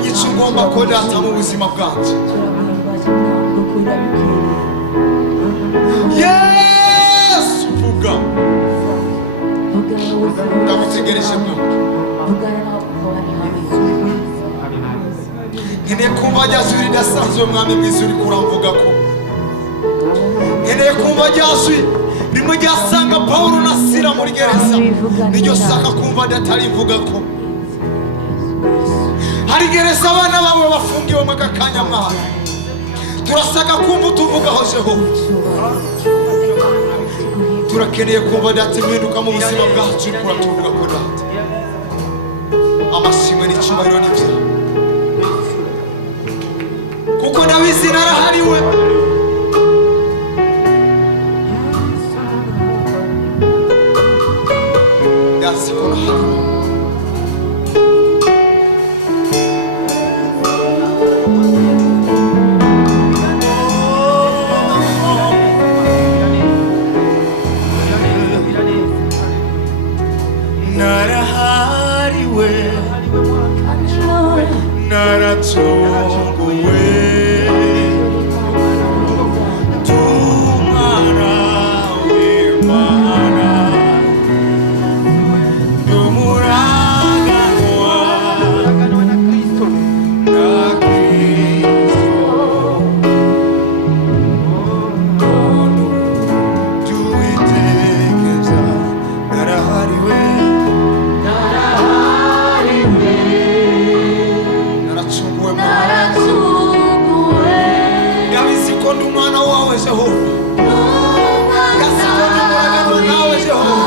turamenya icyo ugomba ko data mu buzima bwacu. Yesu vuga ndagutegereje mwe. Nkeneye kumva rya jwi ridasanzwe mwami mwiza uri kuramvuga ko. Nkeneye kumva rya jwi rimwe ryasanga Pawulo na Sila muri gereza. Niryo saka kumva datari mvuga ko hari gereza abana bawe bafungiwe mu gakanya mwana. Turasaka kumva utuvugaho Jehova. Turakeneye kumva data impinduka mu buzima bwacu uri kuratuvuga ko data. Amashimwe n'icyubahiro n'ibyaha kuko ndabizi narahariwe. Ndazi ko narahariwe. Narahariwe, naratunguwe, tumwana w'Imana, ndumuraganwa na Kristo, tuwitegeza. Narahariwe, yabizi ko ndi umwana wawe Jehova. Yazi ko ndi umuragano nawe Jehova.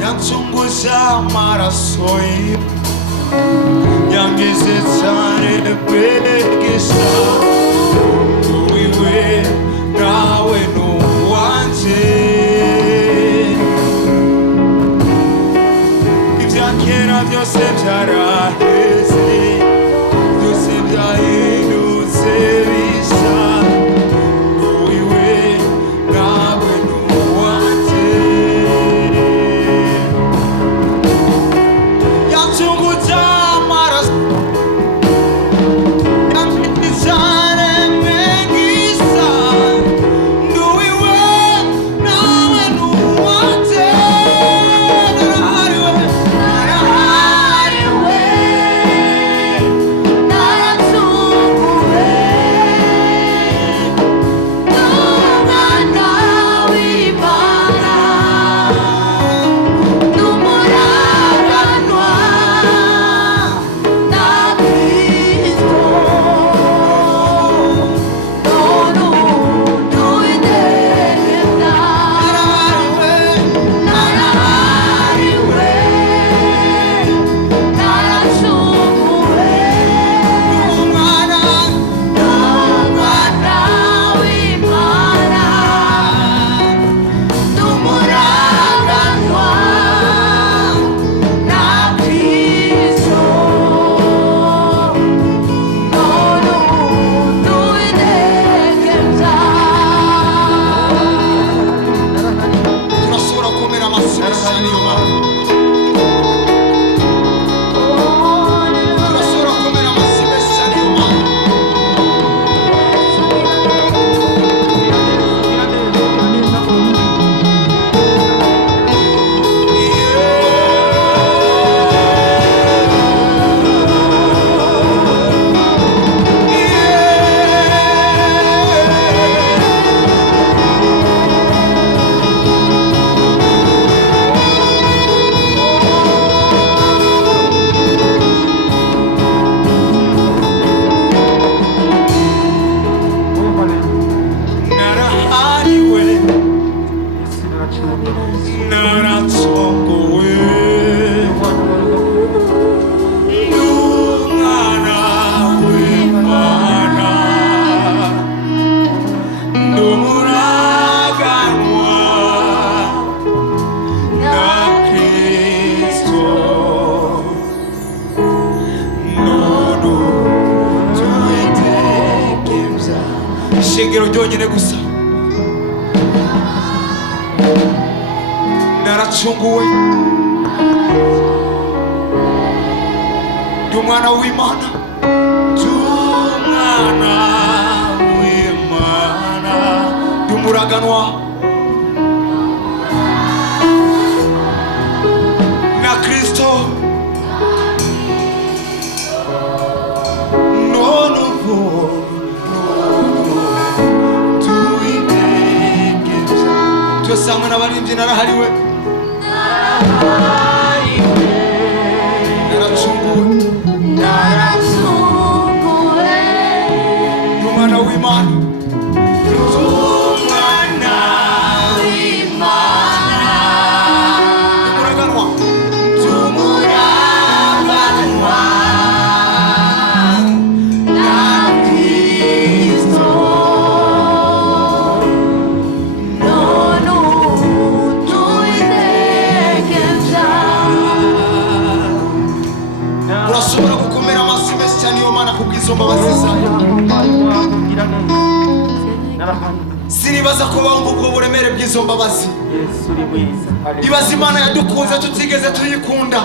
Yanchungusha amaraso yangize cyane kwegesha wiwe nawe nuwanje ibyakera byose byaraheze byose byahindutse bisa wiwe nawe nuwanje yanchungusha amaraso Narahariwe isengero ryonyine gusa. Naracunguwe, ndi umwana w'Imana, ndi umwana w'Imana, ndi umuraganwa na Kristo. None ubu tuwitegereza. Twese hamwe n'abaririmbyi narahariwe, naracunguwe, ndi umwana w'Imana, ndi umwana w'Imana, ndi umuraganwa na Kristo. none ubu tuwitegereza. Urashobora gukomera amasi menshi cyane iyo Mana kubw'izo mbabazi zayo. Sinibaza ko bumva ubwo buremere bw'izo mbabazi. Ibaza Imana yadukunze tutigeze tuyikunda,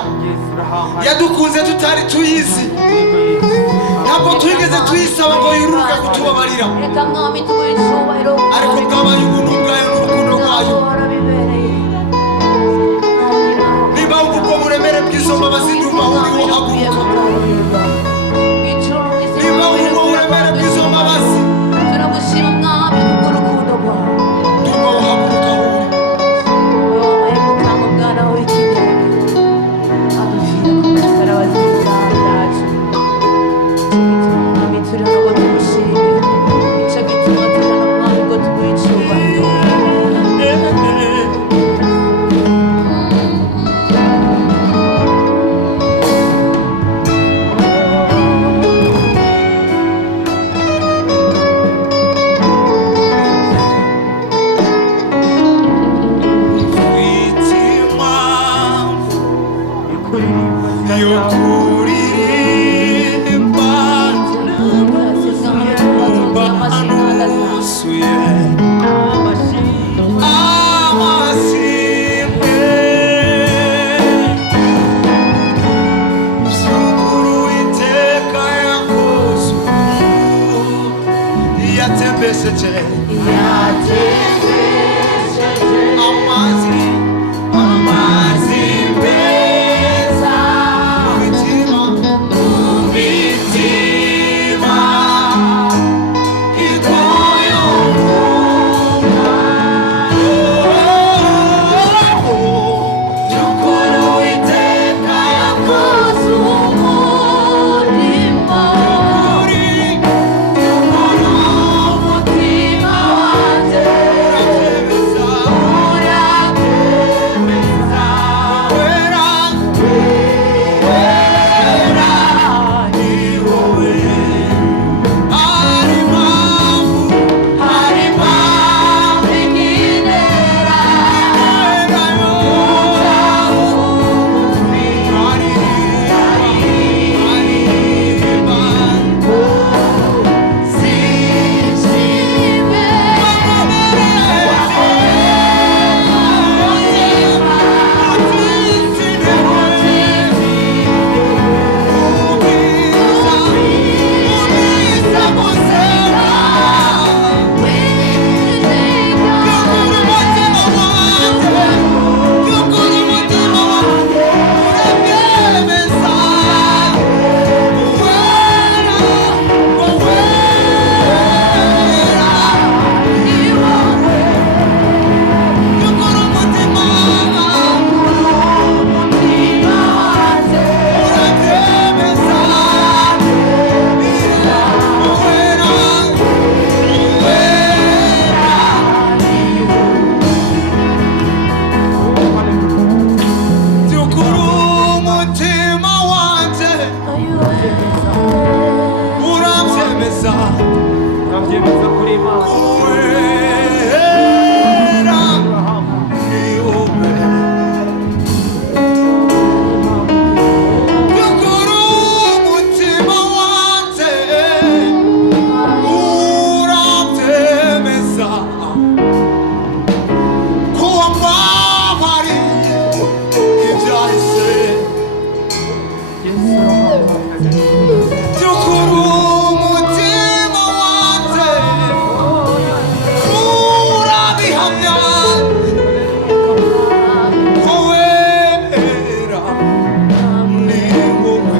yadukunze tutari tuyizi, ntabwo twigeze tuyisaba ngo yiruke kutubabarira, reka mwami tuguhe icyubahiro, ariko bwabaye ubuntu bwayo n'urukundo rwayo. Niba wumva ubwo buremere bw'izo mbabazi ndumva uriho haguruka. Niba wumva ubwo buremere bw'izo mbabazi turagushima mwami kubw'urukundo rwawe. ndumva uhaguruka aho uri. wowe mukanga umwana w'ikinege adupfira ku musaraba w'ibyaha byacu. Icyo gituma mwami turimo ngo tugushime, icyo gituma turimo mwami ngo tuguhe icyubahiro. Imitima yo kuririmba banusuye amasimwe by'ukuri Uwiteka yakoze yatembesheje amazi meza mu mitima iguye umwuka. By'ukuri Uwiteka yakoze umurimo umutima wanjye by'ukuri umutima wanjye urabihamya ko wera ni wowe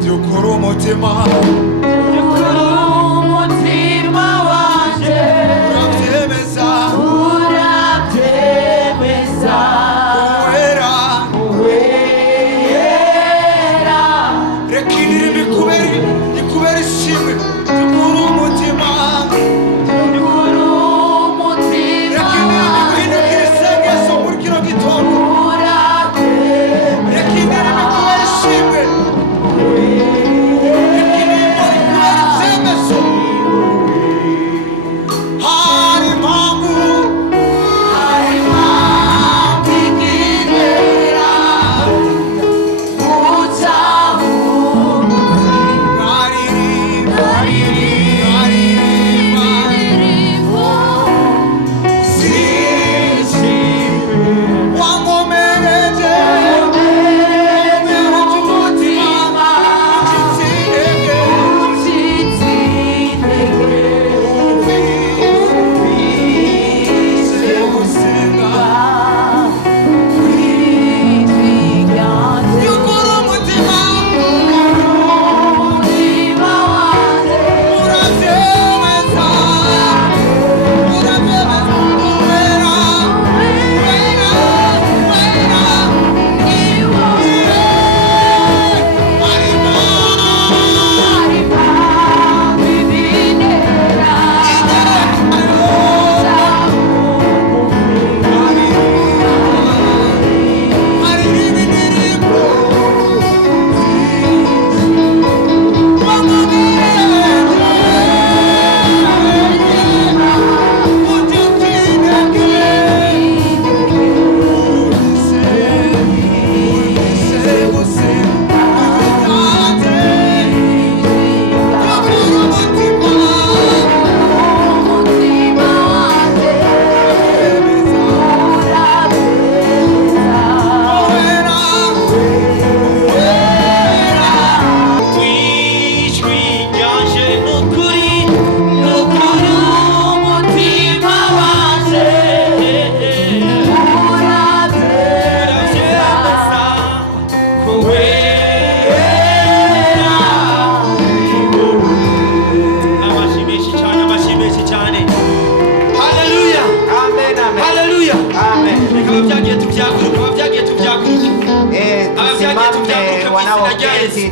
by'ukuri umutima urabyemeza reka imirimo ikubera ishimwe by'ukuri umutima reka imirimo iguhindukira isengesho muri kino gitondo reka imirimo ikubera ishimwe reka imirimo ikubera icyemezo hari impamvu igendera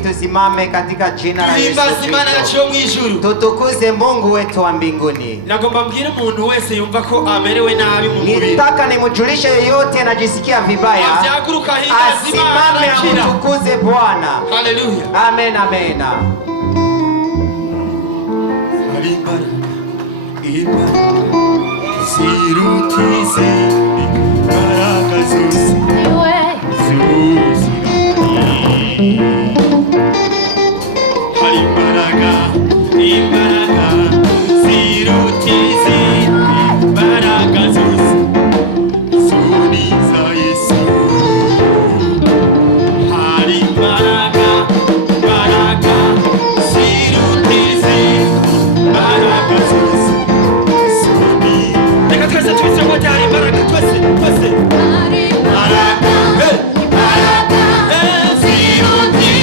Tusimame katika jina la Yesu Kristo. Tutukuze Mungu wetu wa mbinguni. Nagomba mbwire umuntu wese yumva ko amerewe nabi mu mubiri. Nitaka nimujulishe yeyote anajisikia vibaya. Asimame amtukuze Bwana. Haleluya. Amen, amen. Sirutize baraka zose. Baraka, hey, baraka, hey,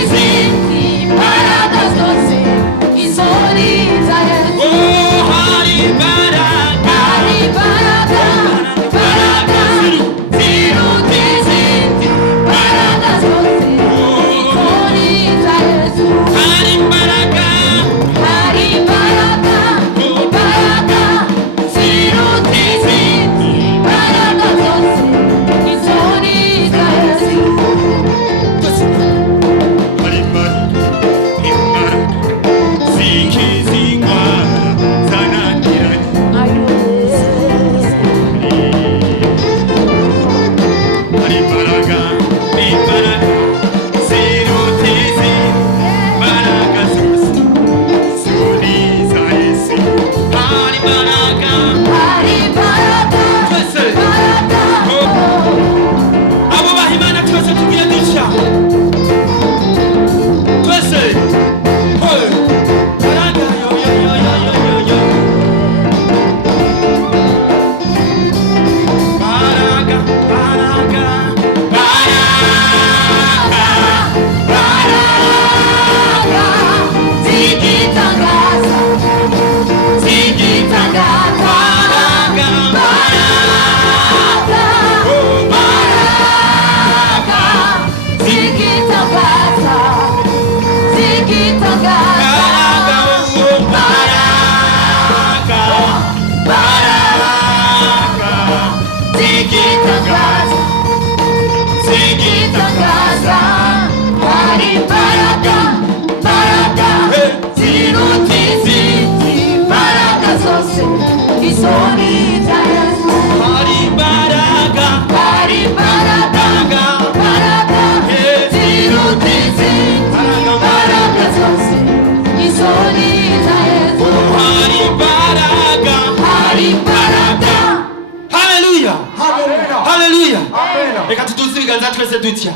dutya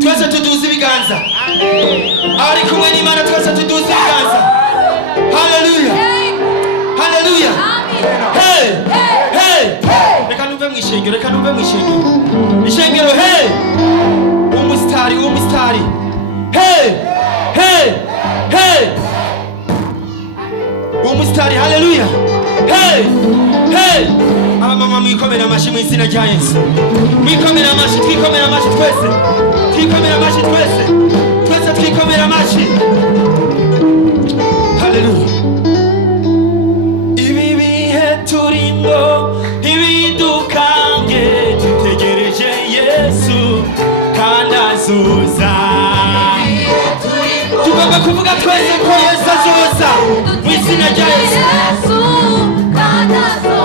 twese tuduze ibiganza ari kumwe n'Imana twese tuduze ibiganza haleluya haleluya hey hey reka numve mwishengero ishengero hey umustari hey hey hey umustari haleluya hey hey abamama mwikomera amashi mu izina rya Yesu mwikomera amashi twikomera amashi twese twikomera amashi haleluya ibi bihe turimo ibidukange dutegereje Yesu kandi azoza tugomba kuvuga twese ko Yesu azoza mu izina rya Yesu kandi azoza